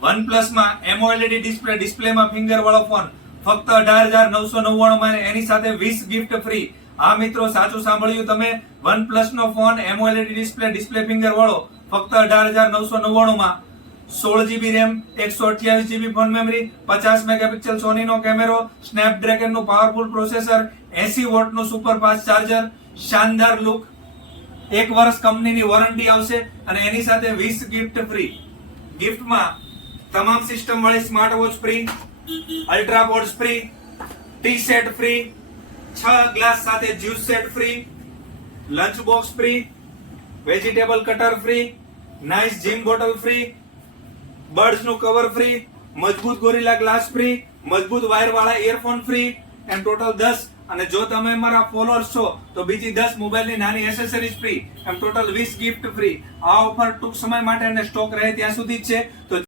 OnePlus માં AMOLED ડિસ્પ્લેમાં finger વાળો phone ફક્ત 18,999 માં, એની સાથે 20 ગિફ્ટ ફ્રી. હા મિત્રો, સાચું સાંભળ્યું તમે. OnePlus નો ફોન AMOLED ડિસ્પ્લે ફિંગર વાળો ફક્ત 18,999 માં. 16GB RAM, 128GB phone memory, 50 megapixel સોનીનો કેમેરો, સ્નેપડ્રેગન નું પાવરફુલ પ્રોસેસર, 80 વોટ નું સુપર ફાસ્ટ ચાર્જર, શાનદાર લુક, 1 વર્ષ કંપનીની વોરંટી આવશે અને એની સાથે 20 ગિફ્ટ ફ્રી. ગિફ્ટમાં તમામ સિસ્ટમ વાળી smart watch free, ultra boards free, tea set free, 6 glass સાથે juice set free, lunch box free, vegetable cutter free, nice gym bottle free, buds નું કવર ફ્રી, મજબૂત ગોરિલા ગ્લાસ ફ્રી, મજબૂત wire વાળા earphone free, એમ total 10. અને જો તમે મારા ફોલોઅર્સ છો તો બીજી 10 મોબાઈલની નાની એસેસરીઝ ફ્રી, એમ ટોટલ 20 ગિફ્ટ ફ્રી. આ ઓફર ટૂંક સમય માટે અને સ્ટોક રહે ત્યાં સુધી જ છે. તો